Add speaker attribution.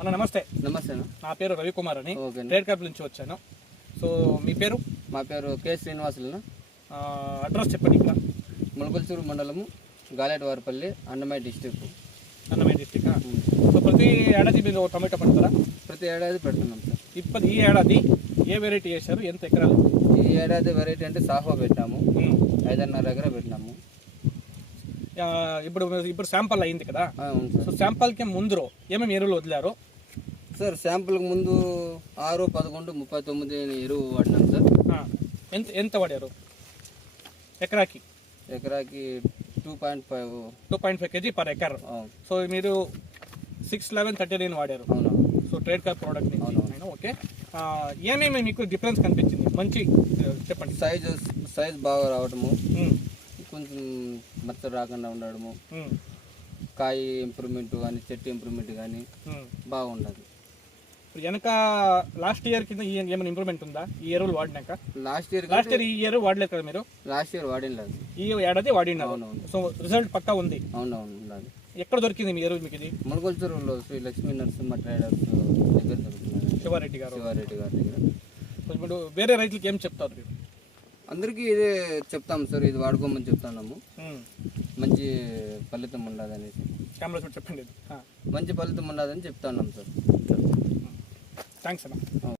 Speaker 1: అన్న నమస్తే.
Speaker 2: నమస్తే.
Speaker 1: నా పేరు రవికుమార్ అని. ట్రేడ్ క్యాప్ నుంచి వచ్చాను. సో మీ పేరు?
Speaker 2: మా పేరు కె శ్రీనివాసులు
Speaker 1: అడ్రస్ చెప్పండి ఇక్కడ.
Speaker 2: ములకల్చూరు మండలము Galetivaripalli Annamayya district
Speaker 1: Annamayya district so ప్రతి ఏడాది మీరు టమాటో పండుతారా?
Speaker 2: ప్రతి ఏడాది పెడుతున్నాం సార్.
Speaker 1: ఇప్పుడు ఈ ఏడాది ఏ వెరైటీ చేశారు? ఎంత ఎకరాలు?
Speaker 2: ఈ ఏడాది వెరైటీ అంటే సాహో పెట్టాము. ఐదున్నర దగ్గర పెట్టినాము.
Speaker 1: ఇప్పుడు ఇప్పుడు శాంపల్ అయింది కదా? సో శాంపల్కి ముందు ఏమేమి ఎరువులు వదిలారు?
Speaker 2: సార్ శాంపుల్కి ముందు ఆరు పదకొండు ముప్పై తొమ్మిది ఎరువు వాడినాం సార్.
Speaker 1: ఎంత ఎంత వాడారు? ఎకరాకి?
Speaker 2: ఎకరాకి two point five.
Speaker 1: Two point five kg per acre. So మీరు సిక్స్ లెవెన్ థర్టీ నైన్ వాడారు.
Speaker 2: అవును.
Speaker 1: సో ట్రేడ్ కార్డ్ ప్రోడక్ట్ నుంచి ఓకే. ఏమేమి మీకు డిఫరెన్స్ కనిపించింది? మంచి చెప్పండి.
Speaker 2: సైజ్ సైజ్ బాగా రావడము కొంచెం మచ్చ రాకుండా ఉండడము. కాయ ఇంప్రూవ్మెంట్ కానీ చెట్టు ఇంప్రూవ్మెంట్ కానీ. బాగుండదు.
Speaker 1: ఇప్పుడు వెనక లాస్ట్ ఇయర్ కింద ఈ ఏమైనా ఇంప్రూవ్మెంట్ ఉందా? ఈ ఎరువులు వాడినాక?
Speaker 2: లాస్ట్ ఇయర్
Speaker 1: లాస్ట్ ఇయర్ ఈ ఇయర్ వాడలేదు కదా మీరు?
Speaker 2: లాస్ట్ ఇయర్ వాడినలేదు
Speaker 1: ఈ ఏడాది వాడినారు. సో రిజల్ట్ పక్కా ఉంది?
Speaker 2: అవునవును
Speaker 1: ఎక్కడ దొరికింది మీ ఎరువు మీకు ఇది?
Speaker 2: ములకొల్చూరులో శ్రీ లక్ష్మీ నరసింహ ట్రేడర్స్ దగ్గర
Speaker 1: శివారెడ్డి గారు.
Speaker 2: శివారెడ్డి గారి దగ్గర.
Speaker 1: ఇప్పుడు వేరే రైతులకి ఏం చెప్తారు మీరు?
Speaker 2: అందరికీ ఇదే చెప్తాం సార్ ఇది వాడుకోమని చెప్తున్నాము. మంచి ఫలితం ఉండదనేసి
Speaker 1: కెమెరా చూసి చెప్పండి
Speaker 2: మంచి ఫలితం ఉండదని చెప్తున్నాం సార్.
Speaker 1: థ్యాంక్స్ అన్న